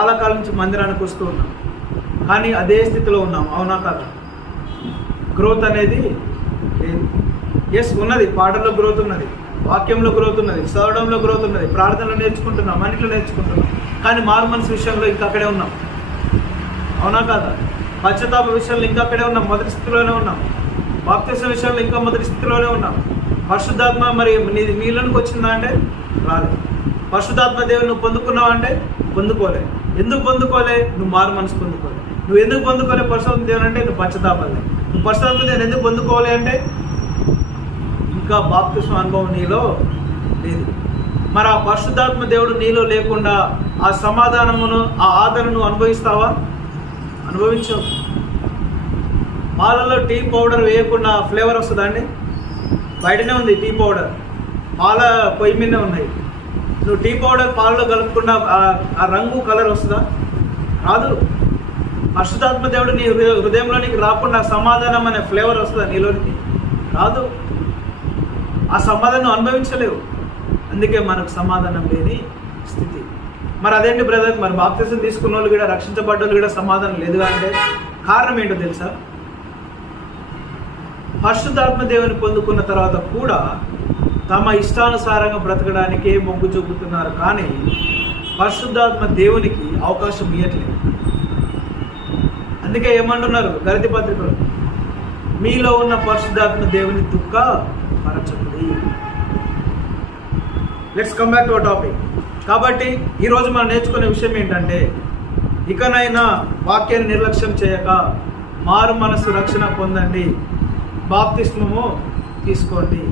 చాలా కాలం నుంచి మందిరానికి వస్తూ ఉన్నాం, కానీ అదే స్థితిలో ఉన్నాం. అవునా కాదా? గ్రోత్ అనేది లేదు. ఎస్ ఉన్నది, పాటల్లో గ్రోత్ ఉన్నది, వాక్యంలో గ్రోత్ ఉన్నది, చదవడంలో గ్రోత్ ఉన్నది, ప్రార్థనలో నేర్చుకుంటున్నాం, అన్నిట్లో నేర్చుకుంటున్నాం, కానీ మారు మనసు విషయంలో ఇంకా అక్కడే ఉన్నాం. అవునా కాదా? పశ్చాత్తాప విషయంలో ఇంకా అక్కడే ఉన్నాం, మొదటి స్థితిలోనే ఉన్నాం. బాప్తిసం విషయంలో ఇంకా మొదటి స్థితిలోనే ఉన్నాం. పరిశుద్ధాత్మ మరి నీలోనికి వచ్చిందా అంటే రాలేదు. పరిశుద్ధాత్మ దేవుని నువ్వు పొందుకున్నావు అంటే పొందుకోలే. ఎందుకు పొందుకోలే? నువ్వు మారు మనసు పొందుకోలే. నువ్వు ఎందుకు పొందుకోలే పరిశుద్ధాత్మ దేవుని అంటే నువ్వు పశ్చాత్తాపలే. నువ్వు పరిశుద్ధాత్మ దేవుని ఎందుకు పొందుకోవాలి అంటే ఇంకా బాప్తిస్మ అనుభవం నీలో లేదు. మరి ఆ పరిశుద్ధాత్మ దేవుడు నీలో లేకుండా ఆ సమాధానమును, ఆ ఆదరణను అనుభవిస్తావా? అనుభవించవు. పాలలో టీ పౌడర్ వేయకుండా ఫ్లేవర్ వస్తుందా అండి? బయటనే ఉంది టీ పౌడర్, పాల పొయ్యి మీదనే ఉన్నాయి. నువ్వు టీ పౌడర్ పాలలో కలుపుకుండా ఆ రంగు కలర్ వస్తుందా? రాదు. పరిశుద్ధాత్మ దేవుడు నీ హృదయంలోనికి రాకుండా సమాధానం అనే ఫ్లేవర్ వస్తుందా నీలోనికి? రాదు. ఆ సమాధానం అనుభవించలేవు. అందుకే మనకు సమాధానం లేని స్థితి. మరి అదేంటి బ్రదర్, మరి బాప్తిసం తీసుకున్న వాళ్ళు కూడా, రక్షించబడ్డ వాళ్ళు కూడా సమాధానం లేదు అంటే కారణం ఏంటో తెలుసా? పరిశుద్ధాత్మ దేవుని పొందుకున్న తర్వాత కూడా తమ ఇష్టానుసారంగా బ్రతకడానికే మొగ్గు చూపుతున్నారు, కానీ పరిశుద్ధాత్మ దేవునికి అవకాశం ఇవ్వట్లేదు. అందుకే ఏమంటున్నారు గలతీ పత్రికలో, మీలో ఉన్న పరిశుద్ధాత్మ దేవుని దుఃఖపరచకుడి. Let's come back to our topic. కాబట్టి ఈరోజు మనం నేర్చుకునే విషయం ఏంటంటే, ఇకనైనా వాక్యాన్ని నిర్లక్ష్యం చేయక మారు మనసు రక్షణ పొందండి, బాప్తిస్మము తీసుకోండి.